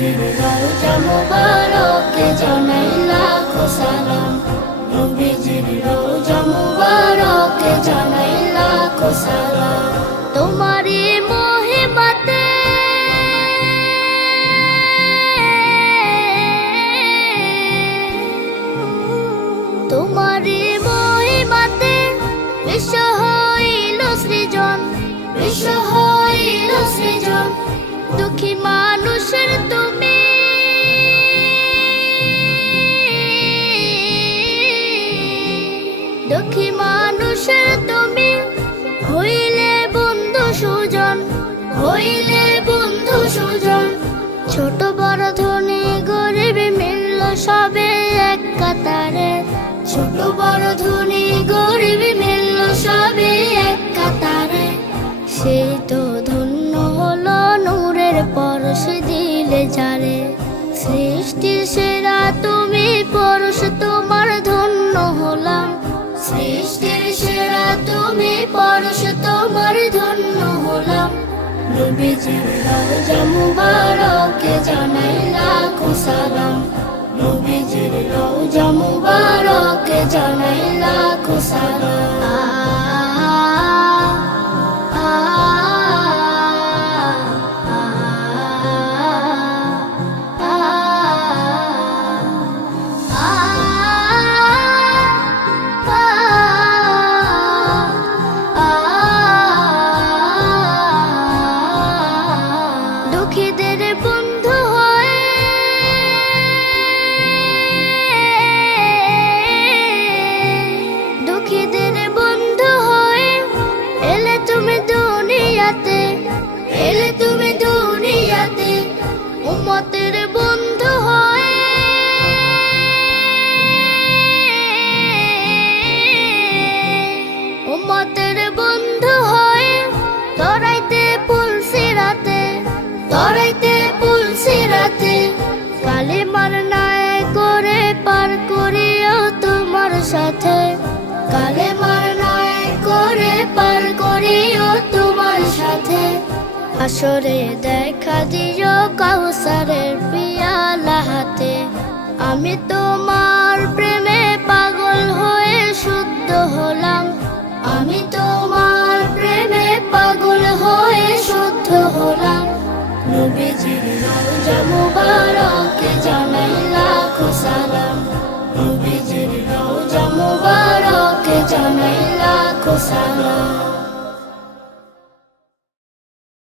নবীজির রওজা মুবারকে জানাই লাখো সালাম, নবীজির রওজা মুবারকে জানাই লাখো সালাম। তোমারি মহিমাতে তোমারি মহিমাতে বিশ্ব হইল সৃজন, বিশ্ব হইল সৃজন, দুঃখী মানুষের তুমি দুঃখী মানুষের তুমি হইলে বন্ধু সুজন, হইলে বন্ধু সুজন। ছোট বড় ধনী গরিব মিলল সবে এক কাতারে, ছোট বড় ধনী গরিব মিলল সবে এক কাতারে। সেই তো ধন্য হলো নূরের পরশ দিলে যারে, সৃষ্টির সেরা তুমি পরশ তোমার ধন্য হলাম, সৃষ্টির সেরা তুমি পরশ তোমার ধন্য হলাম। নবীজির রওজা মুবারকে জানাই লাখো সালাম, নবীজির রওজা মুবারকে জানাই লাখো সালাম। দুঃখীদের বন্ধু হয়ে দুঃখীদের বন্ধু হয়ে এলে তুমি দুনিয়াতে, এলে তুমি দুনিয়াতে। উম্মতের বন্ধু হয়ে উম্মতের বন্ধু হয়ে তরাইতে পুলসিরাতে, তরাইতে পুলসিরাতে। কালিমার ন্যায় করে পার করিও তোমার সাথে, কালেমার নয় করে পার করিও তোমার সাথে। আসরে দেখা দিও কাউসারের পিয়ালা হাতে, আমি তোমার প্রেমে পাগল হয়ে শুদ্ধ হলাম, আমি তোমার প্রেমে পাগল হয়ে শুদ্ধ হলাম। নবীজির রওজা মুবারকে জানাই লাখো সালাম, নবী